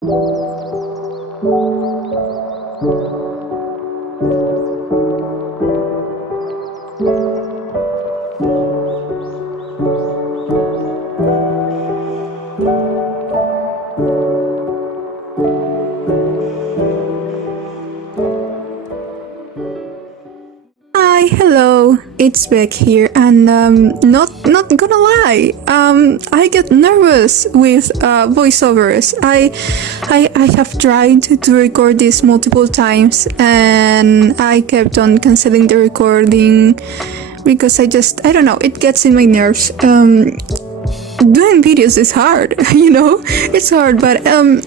Hi, hello, it's Beck here, and not gonna lie, I get nervous with voiceovers. I have tried to record this multiple times, and I kept on canceling the recording because I don't know, it gets in my nerves. Doing videos is hard, it's hard, but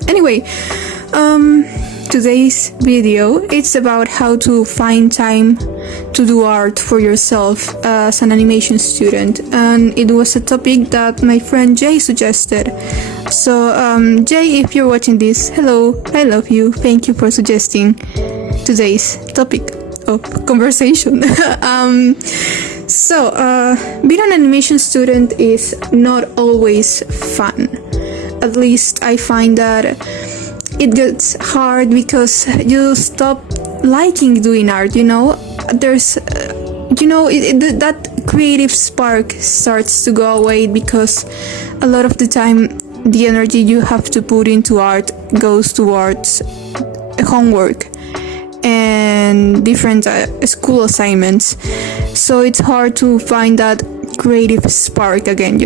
anyway, today's video, it's about how to find time to do art for yourself as an animation student, and it was a topic that my friend Jay suggested. So Jay, if you're watching this, hello, I love you, thank you for suggesting today's topic of conversation. So being an animation student is not always fun. At least I find that it gets hard because you stop liking doing art, there's that creative spark starts to go away because a lot of the time the energy you have to put into art goes towards homework and different school assignments, so it's hard to find that creative spark again,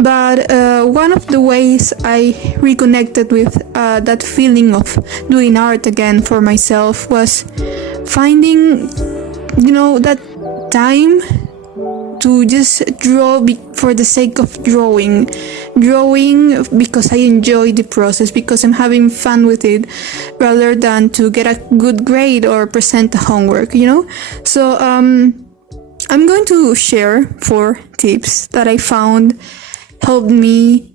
But one of the ways I reconnected with that feeling of doing art again for myself was finding, that time to just draw for the sake of drawing because I enjoy the process, because I'm having fun with it, rather than to get a good grade or present the homework, So I'm going to share 4 tips that I found helped me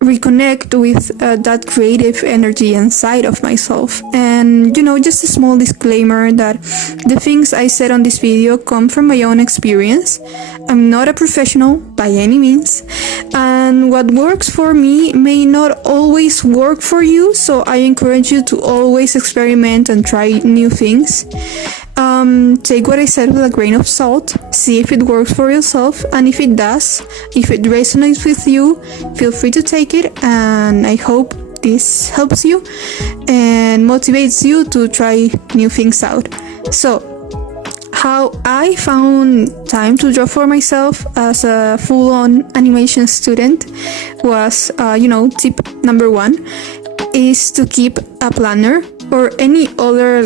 reconnect with that creative energy inside of myself. And just a small disclaimer that the things I said on this video come from my own experience. I'm not a professional by any means, and what works for me may not always work for you, so I encourage you to always experiment and try new things. Take what I said with a grain of salt, see if it works for yourself, and if it does, if it resonates with you, feel free to take it, and I hope this helps you and motivates you to try new things out. So, how I found time to draw for myself as a full-on animation student was, tip number 1 is to keep a planner or any other,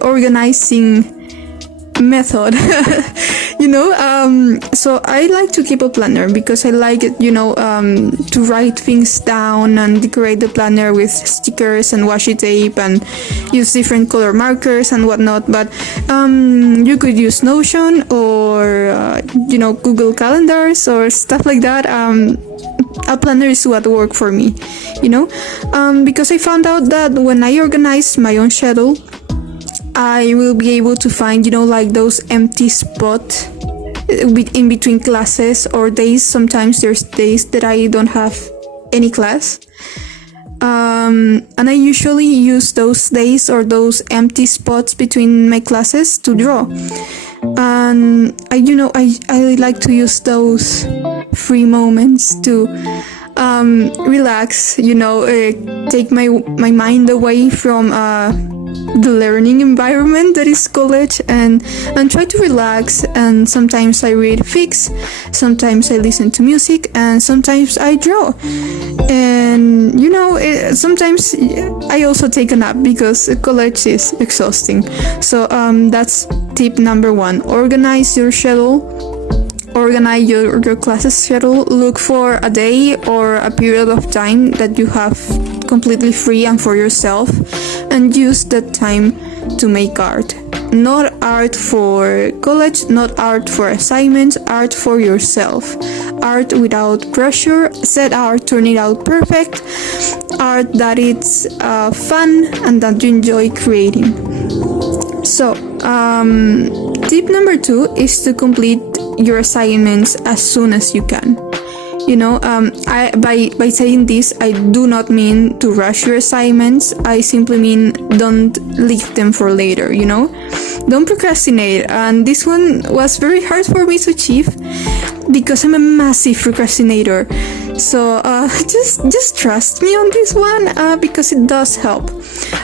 organizing method. So I like to keep a planner because I like it, to write things down and decorate the planner with stickers and washi tape and use different color markers and whatnot. But you could use Notion or Google Calendars or stuff like that. A planner is what worked for me, because I found out that when I organize my own schedule, I will be able to find, like those empty spots in between classes or days. Sometimes there's days that I don't have any class. And I usually use those days or those empty spots between my classes to draw. And I like to use those free moments to relax, take my mind away from the learning environment that is college, and try to relax. And sometimes I read fics, sometimes I listen to music, and sometimes I draw. And sometimes I also take a nap because college is exhausting. So that's tip number 1. Organize your schedule. Organize your classes schedule. Look for a day or a period of time that you have completely free and for yourself, and use that time to make art. Not art for college, not art for assignments, art for yourself. Art without pressure. Set art, turn it out perfect. Art that it's fun and that you enjoy creating. So, tip number 2 is to complete your assignments as soon as you can. By saying this, I do not mean to rush your assignments. I simply mean don't leave them for later, Don't procrastinate. And this one was very hard for me to achieve because I'm a massive procrastinator. So just trust me on this one because it does help.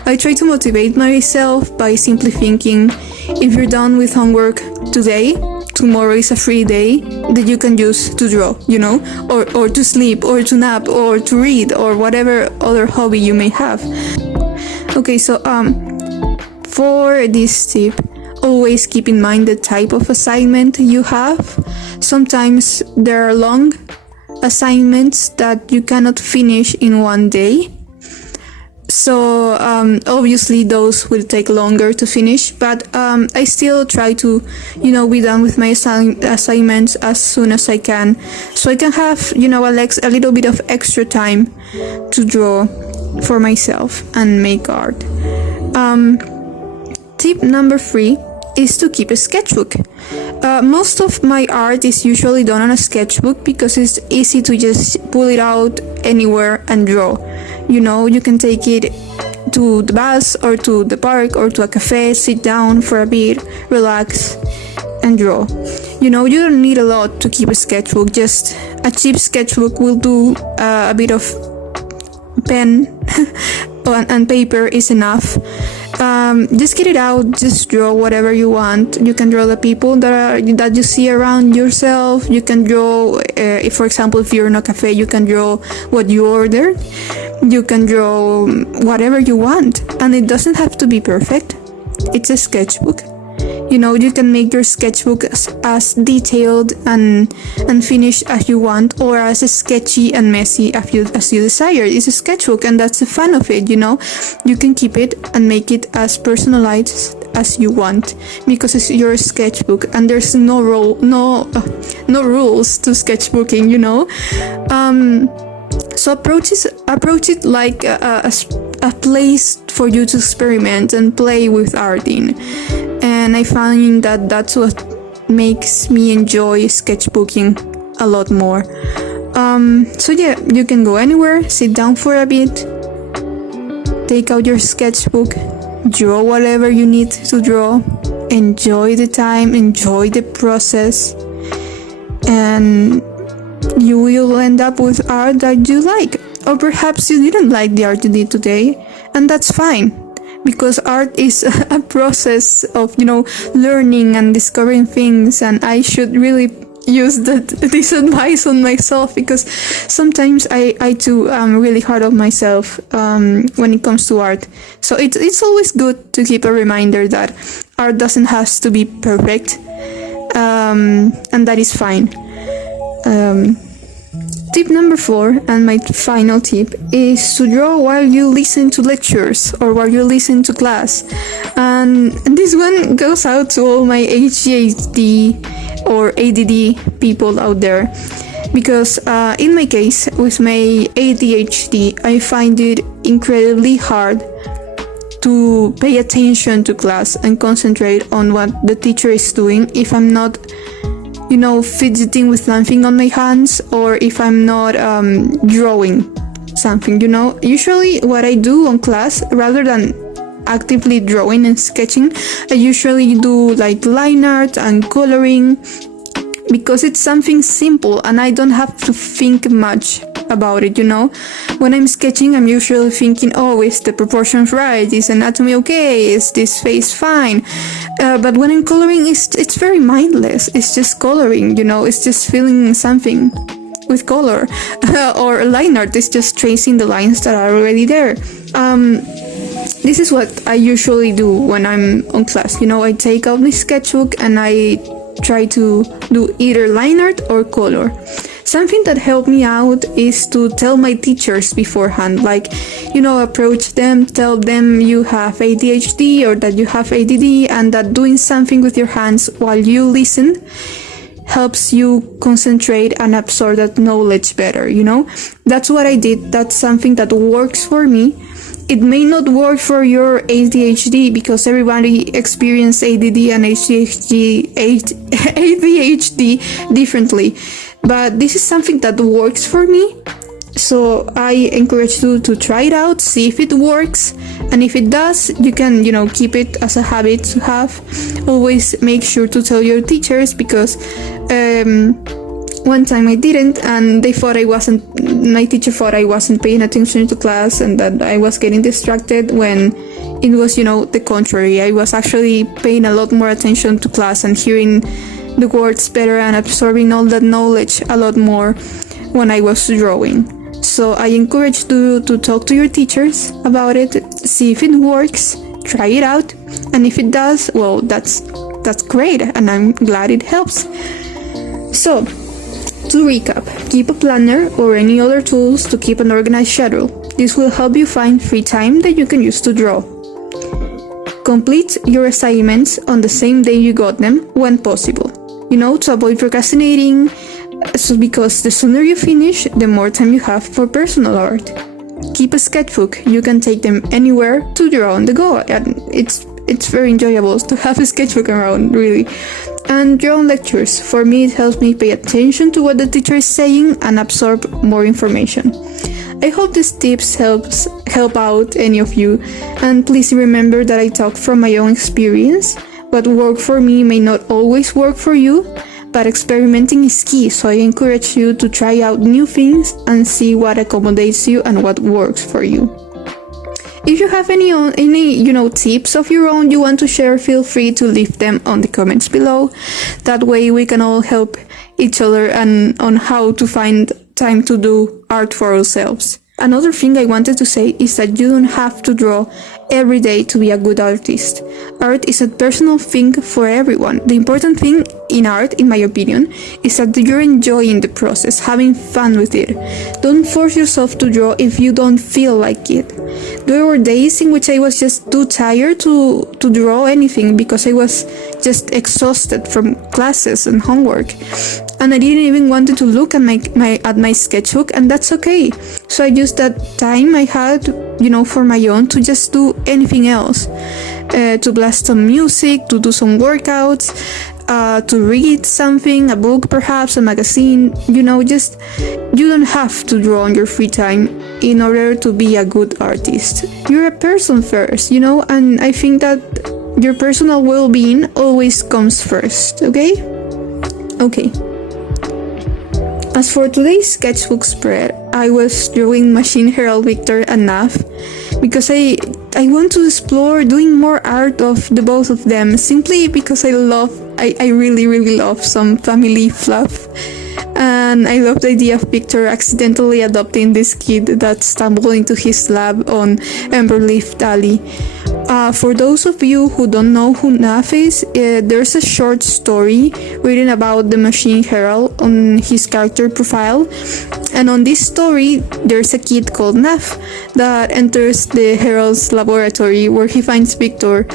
I try to motivate myself by simply thinking, if you're done with homework today, tomorrow is a free day that you can use to draw, or to sleep, or to nap, or to read, or whatever other hobby you may have. Okay, so for this tip, always keep in mind the type of assignment you have. Sometimes there are long assignments that you cannot finish in one day. So obviously those will take longer to finish, but I still try to, be done with my assignments as soon as I can, so I can have, a little bit of extra time to draw for myself and make art. Tip number 3 is to keep a sketchbook. Most of my art is usually done on a sketchbook because it's easy to just pull it out anywhere and draw. You can take it to the bus or to the park or to a cafe, sit down for a bit, relax, and draw. You don't need a lot to keep a sketchbook. Just a cheap sketchbook will do. A bit of pen and paper is enough. Just get it out, just draw whatever you want. You can draw the people that you see around yourself. You can draw, if for example, if you're in a cafe, you can draw what you ordered. You can draw whatever you want, and it doesn't have to be perfect. It's a sketchbook. You can make your sketchbook as detailed and finished as you want, or as sketchy and messy as you desire. It's a sketchbook, and that's the fun of it. You can keep it and make it as personalized as you want because it's your sketchbook, and there's no rules to sketchbooking. So approach it like a place for you to experiment and play with art in. And I find that that's what makes me enjoy sketchbooking a lot more. So yeah, you can go anywhere, sit down for a bit, take out your sketchbook, draw whatever you need to draw, enjoy the time, enjoy the process, and you will end up with art that you like. Or perhaps you didn't like the art you did today, and that's fine. Because art is a process of, learning and discovering things, and I should really use this advice on myself because sometimes I too am really hard on myself when it comes to art. So it's always good to keep a reminder that art doesn't have to be perfect, and that is fine. Tip number 4, and my final tip, is to draw while you listen to lectures or while you listen to class. And this one goes out to all my ADHD or ADD people out there. Because in my case, with my ADHD, I find it incredibly hard to pay attention to class and concentrate on what the teacher is doing if I'm not fidgeting with something on my hands, or if I'm not drawing something, Usually what I do on class, rather than actively drawing and sketching, I usually do like line art and coloring because it's something simple and I don't have to think much about it, When I'm sketching, I'm usually thinking, is the proportions right? Is anatomy okay? Is this face fine? But when I'm coloring, it's very mindless. It's just coloring, It's just feeling something with color. Or line art is just tracing the lines that are already there. This is what I usually do when I'm on class. I take out my sketchbook and I try to do either line art or color. Something that helped me out is to tell my teachers beforehand, approach them, tell them you have ADHD or that you have ADD, and that doing something with your hands while you listen helps you concentrate and absorb that knowledge better, That's what I did. That's something that works for me. It may not work for your ADHD because everybody experiences ADD and ADHD differently. but this is something that works for me. So I encourage you to try it out, see if it works, and if it does, you can, keep it as a habit to have. Always make sure to tell your teachers, because one time I didn't, and my teacher thought I wasn't paying attention to class and that I was getting distracted, when it was, the contrary. I was actually paying a lot more attention to class and hearing the words better and absorbing all that knowledge a lot more when I was drawing. So I encourage you to talk to your teachers about it, see if it works, try it out, and if it does, well, that's great, and I'm glad it helps. So, to recap, keep a planner or any other tools to keep an organized schedule. This will help you find free time that you can use to draw. Complete your assignments on the same day you got them when possible, to avoid procrastinating. So because the sooner you finish, the more time you have for personal art. Keep a sketchbook. You can take them anywhere to draw on the go, and it's very enjoyable to have a sketchbook around, really. And draw on lectures. For me, it helps me pay attention to what the teacher is saying and absorb more information. I hope these tips help out any of you, and please remember that I talk from my own experience. What worked for me may not always work for you, but experimenting is key, so I encourage you to try out new things and see what accommodates you and what works for you. If you have any tips of your own you want to share, feel free to leave them on the comments below. That way we can all help each other and on how to find time to do art for ourselves. Another thing I wanted to say is that you don't have to draw every day to be a good artist. Art is a personal thing for everyone. The important thing in art, in my opinion, is that you're enjoying the process, having fun with it. Don't force yourself to draw if you don't feel like it. There were days in which I was just too tired to draw anything because I was just exhausted from classes and homework. And I didn't even want to look at my sketchbook, and that's okay. So I used that time I had, for my own to just do anything else. To blast some music, to do some workouts, to read something, a book perhaps, a magazine, you don't have to draw on your free time in order to be a good artist. You're a person first, and I think that your personal well-being always comes first, okay? Okay. As for today's sketchbook spread, I was drawing Machine Herald, Victor, and Nav because I want to explore doing more art of the both of them, simply because I really, really love some family fluff. And I love the idea of Victor accidentally adopting this kid that stumbled into his lab on Emberleaf Alley. For those of you who don't know who Nav is, there's a short story written about the Machine Herald on his character profile. And on this story, there's a kid called Nav that enters the Herald's laboratory where he finds Victor.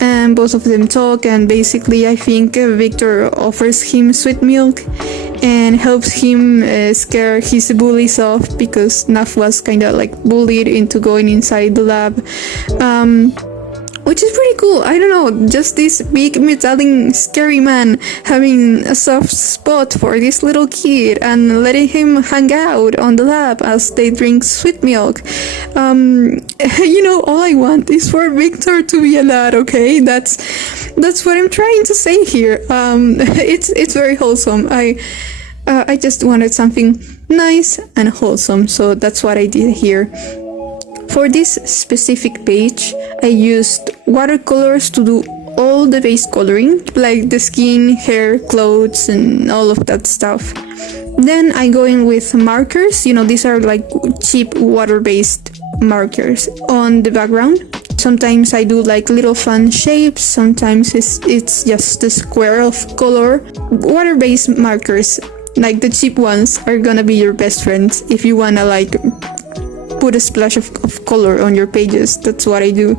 And both of them talk, and basically I think Victor offers him sweet milk and helps him scare his bullies off, because Nav was kind of like bullied into going inside the lab. Which is pretty cool. I don't know, just this big metallic scary man having a soft spot for this little kid and letting him hang out on the lab as they drink sweet milk. All I want is for Victor to be a lad, okay? That's what I'm trying to say here. It's very wholesome. I just wanted something nice and wholesome, so that's what I did here. For this specific page, I used watercolors to do all the base coloring, like the skin, hair, clothes, and all of that stuff. Then I go in with markers. These are like cheap water-based markers on the background. Sometimes I do like little fun shapes, sometimes it's just a square of color. Water-based markers, like the cheap ones, are gonna be your best friends if you wanna put a splash of color on your pages. That's what I do.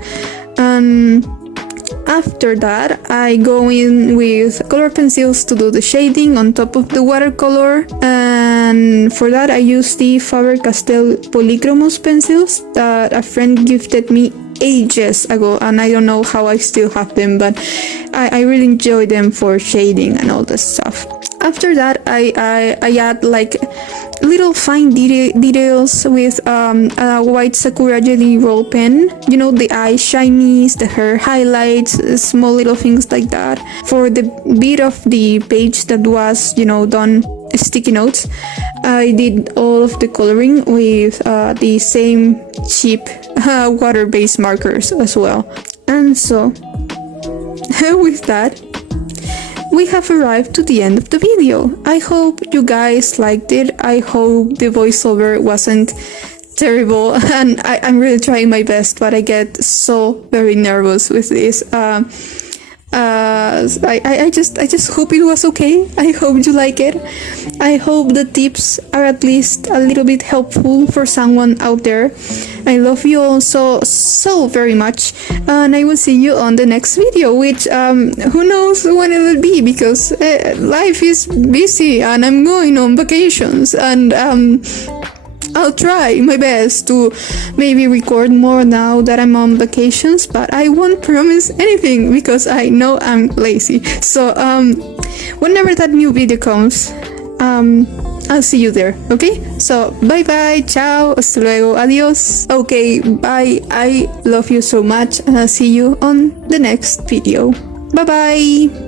After that, I go in with color pencils to do the shading on top of the watercolor, and for that I use the Faber-Castell Polychromos pencils that a friend gifted me ages ago, and I don't know how I still have them, but I really enjoy them for shading and all this stuff. After that, I add like little fine details with a white Sakura Jelly roll pen. You know, the eye shinies, the hair highlights, small little things like that. For the bit of the page that was, you know, done sticky notes, I did all of the coloring with the same cheap water-based markers as well. And so, with that, we have arrived to the end of the video. I hope you guys liked it. I hope the voiceover wasn't terrible, and I'm really trying my best, but I get so very nervous with this. I just hope it was okay. I hope you like it. I hope the tips are at least a little bit helpful for someone out there. I love you all so very much, and I will see you on the next video, which who knows when it will be, because life is busy and I'm going on vacations, and I'll try my best to maybe record more now that I'm on vacations, but I won't promise anything because I know I'm lazy. So whenever that new video comes, I'll see you there, okay? So bye bye, ciao, hasta luego, adios. Okay, bye, I love you so much, and I'll see you on the next video. Bye bye.